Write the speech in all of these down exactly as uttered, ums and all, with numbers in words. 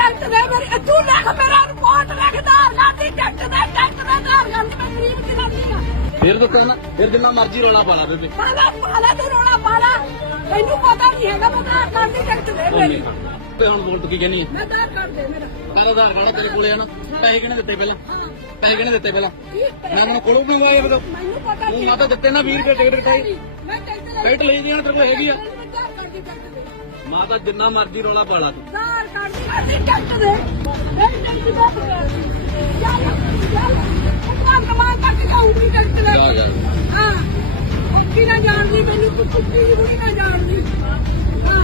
ticket ਦੇ ਮੇਰੀ ਤੂੰ ਲਿਖ ਮੇਰਾ ਰਿਪੋਰਟ ਲਿਖਦਾ ਲਾਡੀ ਟਿਕਟ ਦੇ ਟਿਕਟ ਦੇ ਆਧਾਰ ਕਾਰਡ ਮੈਂ ਗਰੀਬ ਜਨਾਨੀ ਆ ਫਿਰ ਦੱਸੋ ਨਾ ਫਿਰ ਜਿੰਨਾ ਮਰਜ਼ੀ ਰੋਲਾ ਪਾ ਲਾ ਬੇਬੇ ਪਾਲਾ ਪਾਲਾ ਤੂੰ ਰੋਣਾ ਪਾਲਾ ਤੈਨੂੰ ਪਤਾ ਨਹੀਂ ਹੈਗਾ ਮੈਂ ਆਧਾਰ ਕਾਰਡ ਦੀ ਟਿਕਟ ਦੇ ਮੇਰੀ ਤੇ ਹੁਣ ਬੋਲ ਤੂੰ ਕੀ ਕਹਿੰਦੀ ਮੈਂ ਆਧਾਰ ਕਾਰਡ ਦੇ ਮੇਰਾ ਕਾਹਦਾ ਆਧਾਰ ਕਾਰਡ ਤੇਰੇ ਕੋਲੇ ਆ ਨਾ ਪੈਸੇ ਕਿਹਨੇ ਦਿੱਤੇ ਪਹਿਲਾਂ ਪੈਸੇ ਕਿਹਨੇ ਦਿੱਤੇ ਪਹਿਲਾਂ ਕੀ ਮੈਂ ਮੈਨੂੰ ਕੋਲੋਂ ਵੀ ਆਇਆ ਬਤਾ ਮੈਨੂੰ ਪਤਾ ਤੂੰ ਨਾ ਤਾਂ ਦਿੱਤੇ ਨਾ ਵੀਹ ਰੁਪਏ ਟਿਕਟ ਕਟਾਈ ਮੈਂ ਟਿਕਟ ਟਿਕਟ ਲਈ ਦੀਆਂ ਤੇਰੇ ਕੋਲ ਹੈਗੀ ਆ ਆਧਾਰ ਕਾਰਡ ਦੀ ਟਿਕਟ ਦੇ ਮਾਂ ਤਾਂ ਜਿੰਨਾ ਮਰਜ਼ੀ ਰੋਲਾ ਪਾ ਲਾ ਤੂੰ ਆਧਾਰ ਕਾਰਡ ਦੀ ਅਸੀਂ ਟਿਕਟ ਦੇ ਮੇਰੀ ਟਿਕਟ ਦੇ ਚੱਲ ਚੱਲ ਉਹ ਕਮਾਂ ਤੱਕ ਜਾਊਂਗੀ ਟਿਕਟ ਲੈ ਜਾ ਜਾ ਹਾਂ ਅੱਖੀ ਨਾ ਜਾਣਦੀ ਮੈਨੂੰ ਤੂੰ ਕੁੱਤੀ ਦੀ ਬੁੜੀ ਨਾ ਜਾਣਦੀ ਹਾਂ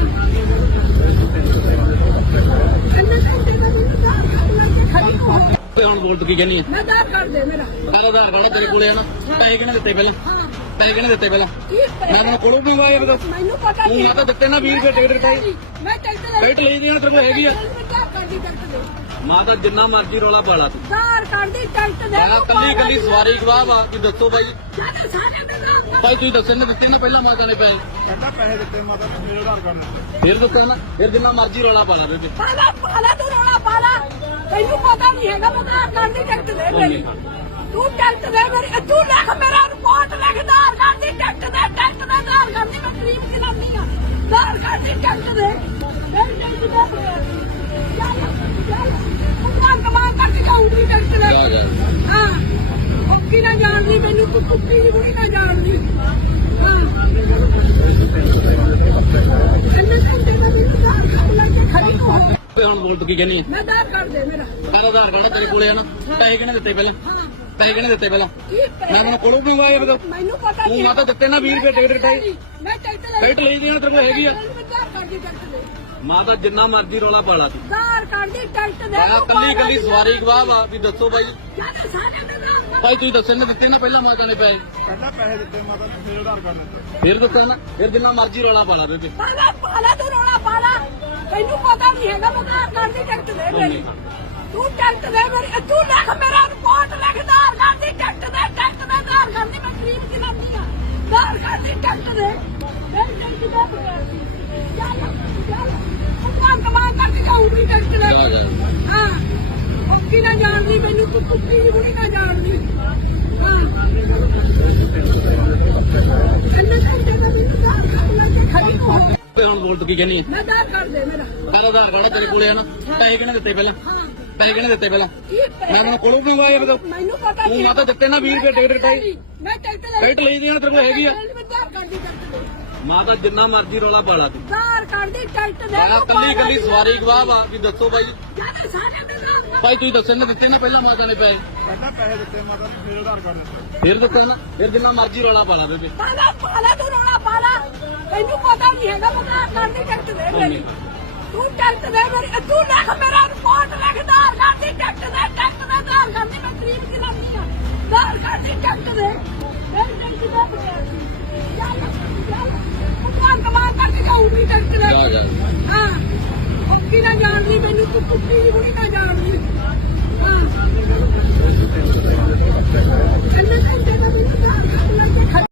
ਅੰਨਾ ਟਿਕਟ ਦੇ ਮੈਨੂੰ ਆਧਾਰ ਕਾਰਡ ਲੈ ਕੇ ਖੜੀ ਹੋ ਤੇ ਹੁਣ ਬੋਲ ਤੂੰ ਕੀ ਕਹਿੰਦੀ ਮੈਂ ਆਧਾਰ ਕਾਰਡ ਦੇ ਮੇਰਾ ਕਾਹਦਾ ਆਧਾਰ ਕਾਰਡ ਤੇਰੇ ਕੋਲੇ ਆ ਨਾ ਪੈਸੇ ਕਿਹਨੇ ਦਿੱਤੇ ਪਹਿਲਾਂ ਹਾਂ ਪੈਸੇ ਕਿਹਨੇ ਦਿੱਤੇ ਪਹਿਲਾਂ ਕੀ ਮੈਂ ਮੈਨੂੰ ਕੋਲੋਂ ਵੀ ਆਇਆ ਬਤਾ ਮੈਨੂੰ ਪਤਾ ਤੂੰ ਨਹੀਂ ਨਾ ਤਾਂ ਦਿੱਤੇ ਨਾ ਵੀਹ ਰੁਪਏ ਟਿਕਟ ਕਟਾਈ ਮੈਂ ਟਿਕਟ ਲੈ ਟਿਕਟ ਲਈ ਦੀਆਂ ਤੇਰੇ ਕੋਲ ਹੈਗੀ ਆ ਆਧਾਰ ਕਾਰਡ ਦੀ ਟਿਕਟ ਦੇ ਮਾਂ ਤਾਂ ਜਿੰਨਾ ਮਰਜ਼ੀ ਰੋਲਾ ਪਾ ਲਾ ਤੂੰ ਆਧਾਰ ਕਾਰਡ ਦੀ ਟਿਕਟ ਦੇ ਮੈਂ ਕੱਲੀ ਕੱਲੀ ਸਵਾਰੀ ਗਵਾਹ ਵਾ ਕਿ ਦੱਸੋ ਬਾਈ ਸਾਡੇ ਸਾਰੇ ਦੇ ਨਾਮ ਭਾਈ ਤੁਸੀਂ ਦੱਸਣ ਨੇ ਦਿੱਤੇ ਨਾ ਪਹਿਲਾਂ ਮਾਤਾ ਨੇ ਪੈਸੇ ਕਹਿੰਦਾ ਪੈਸੇ ਦਿੱਤੇ ਮਾਤਾ ਨੇ ਮੇਰੇ ਆਧਾਰ ਕਾਰਡ ਦਿੱਤੇ ਫਿਰ ਦੱਸੋ ਨਾ ਫਿਰ ਜਿੰਨਾ ਮਰਜ਼ੀ ਰੋਲਾ ਪਾ ਲਾ ਬੇਬੇ ਪਾਲਾ ਪਾਲਾ ਤੂੰ ਰੋਣਾ ਪਾਲਾ ਤੈਨੂੰ ਪਤਾ ਨਹੀਂ ਹੈਗਾ ਮੈਂ ਆਧਾਰ ਕਾਰਡ ਦੀ ਟਿਕਟ ਦੇ ਮੇਰੀ ਤੂੰ ਟਿਕਟ ਦੇ ਮੇਰੀ ਤੂੰ ਲਿਖ ਮੇਰਾ ਰਿਪੋਰਟ ਲਿਖਦਾ ਆਧਾਰ ਕਾਰਡ ਦੀ ਟਿਕਟ ਦੇ ਟਿਕਟ ਦੇ ਆਧਾਰ ਕਾਰਡ ਦੀ ਮੈਂ ਗਰੀਬ ਜਨਾਨੀ ਆ ਆਧਾਰ ਕਾਰਡ ਦੀ ਟਿਕਟ ਦੇ ਮੇਰੀ ਟਿਕਟ ਦੇ ਚੱਲ ਚੱਲ ਉਹ ਕਮਾਂ ਤੱਕ ਜਾਊਂਗੀ ਟਿਕਟ ਲੈ ਜਾ ਜਾ ਹਾਂ ਅੱਖੀ ਨਾ ਜਾਣਦੀ ਮੈਨੂੰ ਤੂੰ ਕੁੱਤੀ ਦੀ ਬੁੜੀ ਨਾ ਜਾਣਦੀ ਹਾਂ ਅੰਨਾ ਟਿਕਟ ਦੇ ਮੈਨੂੰ ਆਧਾਰ ਕਾਰਡ ਲੈ ਕੇ ਖੜੀ ਹੋ ਤੇ ਹੁਣ ਬੋਲ ਤੂੰ ਕੀ ਕਹਿੰਦੀ ਮੈਂ ਆਧਾਰ ਕਾਰਡ ਦੇ ਮੇਰਾ ਕਾਹਦਾ ਆਧਾਰ ਕਾਰਡ ਤੇਰੇ ਕੋਲੇ ਆ ਨਾ ਪੈਸੇ ਕਿਹਨੇ ਦਿੱਤੇ ਪਹਿਲਾਂ ਹਾਂ ਪੈਸੇ ਕਿਹਨੇ ਦਿੱਤੇ ਪਹਿਲਾਂ ਕੀ ਮੈਂ ਮੈਨੂੰ ਕੋਲੋਂ ਵੀ ਆਇਆ ਬਤਾ ਮੈਨੂੰ ਪਤਾ ਤੂੰ ਨਾ ਤਾਂ ਦਿੱਤੇ ਨਾ ਵੀਹ ਰੁਪਏ ਟਿਕਟ ਕਟਾਈ ਮੈਂ ਟਿਕਟ ਲੈ ਟਿਕਟ ਲਈ ਦੀਆਂ ਤੇਰੇ ਕੋਲ ਹੈਗੀ ਆ ਆਧਾਰ ਕਾਰਡ ਦੀ ਟਿਕਟ ਦੇ ਮਾਂ ਤਾਂ ਜਿੰਨਾ ਮਰਜ਼ੀ ਰੋਲਾ ਪਾ ਲਾ ਤੂੰ ਆਧਾਰ ਕਾਰਡ ਦੀ ਟਿਕਟ ਦੇ ਮੈਂ ਕੱਲੀ ਕੱਲੀ ਸਵਾਰੀ ਗਵਾਹ ਵਾ ਕਿ ਦੱਸੋ ਬਾਈ ਸਾਡੇ ਸਾਰੇ ਦੇ ਨਾਮ ਭਾਈ ਤੁਸੀਂ ਦੱਸਣ ਨੇ ਦਿੱਤੇ ਨਾ ਪਹਿਲਾਂ ਮਾਤਾ ਨੇ ਪੈਸੇ ਕਹਿੰਦਾ ਪੈਸੇ ਦਿੱਤੇ ਮਾਤਾ ਨੇ ਮੇਰੇ ਆਧਾਰ ਕਾਰਡ ਦਿੱਤੇ ਫਿਰ ਦੱਸੋ ਨਾ ਫਿਰ ਜਿੰਨਾ ਮਰਜ਼ੀ ਰੋਲਾ ਪਾ ਲਾ ਬੇਬੇ ਪਾਲਾ ਪਾਲਾ ਤੂੰ ਰੋਣਾ ਪਾਲਾ ਤੈਨੂੰ ਪਤਾ ਨਹੀਂ ਹੈਗਾ ਮੈਂ ਆਧਾਰ ਕਾਰਡ ਦੀ ਟਿਕਟ ਦੇ ਮੇਰੀ ਤੂੰ ਟਿਕਟ ਦੇ ਮੇਰੀ ਤੂੰ ਲਿਖ ਮੇਰਾ ਰਿਪੋਰਟ ਲਿਖਦਾ ਆਧਾਰ ਕਾਰਡ ਦੀ ਟਿਕਟ ਦੇ ਟਿਕਟ ਦੇ ਆਧਾਰ ਕਾਰਡ ਦੀ ਮੈਂ ਗਰੀਬ ਜਨਾਨੀ ਆ ਆਧਾਰ ਕਾਰਡ ਦੀ ਟਿਕਟ ਦੇ ਮੇਰੀ ਟਿਕਟ ਦੇ ਚੱਲ ਚੱਲ ਉਹ ਕਮਾਂ ਤੱਕ ਜਾਊਂਗੀ ਟਿਕਟ ਲੈ ਜਾ ਜਾ ਹਾਂ ਅੱਖੀ ਨਾ ਜਾਣਦੀ ਮੈਨੂੰ ਤੂੰ ਕੁੱਤੀ ਦੀ ਬੁੜੀ ਨਾ ਜਾਣਦੀ ਹਾਂ ਅੰਨਾ ਟਿਕਟ ਦੇ ਮੈਨੂੰ ਆਧਾਰ ਕਾਰਡ ਲੈ ਕੇ ਖੜੀ ਹੋ ਤੇ ਹੁਣ ਬੋਲ ਤੂੰ ਕੀ ਕਹਿੰਦੀ ਮੈਂ ਆਧਾਰ ਕਾਰਡ ਦੇ ਮੇਰਾ ਕਾਹਦਾ ਆਧਾਰ ਕਾਰਡ ਤੇਰੇ ਕੋਲੇ ਆ ਨਾ ਪੈਸੇ ਕਿਹਨੇ ਦਿੱਤੇ ਪਹਿਲਾਂ ਹਾਂ ਪੈਸੇ ਕਿਹਨੇ ਦਿੱਤੇ ਪਹਿਲਾਂ ਕੀ ਮੈਂ ਮੈਨੂੰ ਕੋਲੋਂ ਵੀ ਆਇਆ ਬਤਾ ਮੈਨੂੰ ਪਤਾ ਤੂੰ ਨਾ ਤਾਂ ਦਿੱਤੇ ਨਾ ਵੀਹ ਰੁਪਏ ਟਿਕਟ ਕਟਾਈ ਮੈਂ ਟਿਕਟ ਲੈ ਟਿਕਟ ਲਈ ਦੀਆਂ ਤੇਰੇ ਕੋਲ ਹੈਗੀ ਆ ਆਧਾਰ ਕਾਰਡ ਦੀ ਟਿਕਟ ਦੇ ਮਾਂ ਤਾਂ ਜਿੰਨਾ ਮਰਜ਼ੀ ਰੋਲਾ ਪਾ ਲਾ ਤੂੰ ਆਧਾਰ ਕਾਰਡ ਦੀ ਟਿਕਟ ਦੇ ਮੈਂ ਕੱਲੀ ਕੱਲੀ ਸਵਾਰੀ ਗਵਾਹ ਵਾ ਕਿ ਦੱਸੋ ਬਾਈ ਸਾਡੇ ਸਾਰੇ ਦੇ ਨਾਮ ਭਾਈ ਤੁਸੀਂ ਦੱਸਣ ਨੇ ਦਿੱਤੇ ਨਾ ਪਹਿਲਾਂ ਮਾਤਾ ਨੇ ਪੈਸੇ ਕਹਿੰਦਾ ਪੈਸੇ ਦਿੱਤੇ ਮਾਤਾ ਨੇ ਮੇਰੇ ਆਧਾਰ ਕਾਰਡ ਦਿੱਤੇ ਫਿਰ ਦੱਸੋ ਨਾ ਫਿਰ ਜਿੰਨਾ ਮਰਜ਼ੀ ਰੋਲਾ ਪਾ ਲਾ ਬੇਬੇ ਪਾਲਾ ਪਾਲਾ ਤੂੰ ਰੋਣਾ ਪਾਲਾ ਤੈਨੂੰ ਪਤਾ ਨਹੀਂ ਹੈਗਾ ਮੈਂ ਆਧਾਰ ਕਾਰਡ ਦੀ ਟਿਕਟ ਦੇ ਮੇਰੀ ਤੂੰ ਟਿਕਟ ਦੇ ਮੇਰੀ ਤੂੰ ਲਿਖ ਮੇਰਾ ਰਿਪੋਰਟ ਲਿਖਦਾ ਆਧਾਰ ਕਾਰਡ ਦੀ ਟਿਕਟ ਦੇ ਟਿਕਟ ਦੇ ਆਧਾਰ